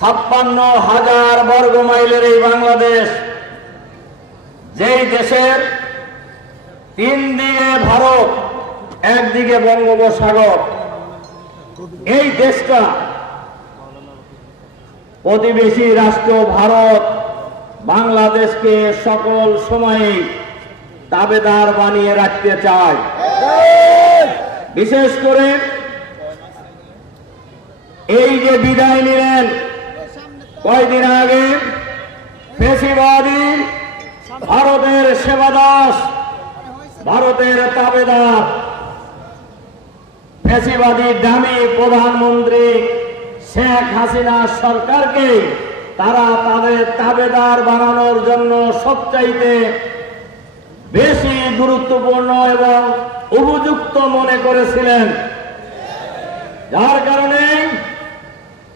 56,000 বর্গ মাইলের এই বাংলাদেশ, যেই দেশের 3 দিকে ভারত, একদিকে বঙ্গোপসাগর, এই দেশটা প্রতিবেশী রাষ্ট্র ভারত বাংলাদেশকে সকল সময়ে তাবেদার বানিয়ে রাখতে চায়। বিশেষ করে এই যে বিদায় নিলেন কয়েকদিন আগে ফ্যাসিবাদী ভারতের সেবাদাস, ভারতের তাবেদার, ফ্যাসিবাদী ডামি প্রধানমন্ত্রী শেখ হাসিনা সরকারকে তারা তাদের তাবেদার বানানোর জন্য সবচাইতে বেশি গুরুত্বপূর্ণ এবং উপযুক্ত মনে করেছিলেন, যার কারণে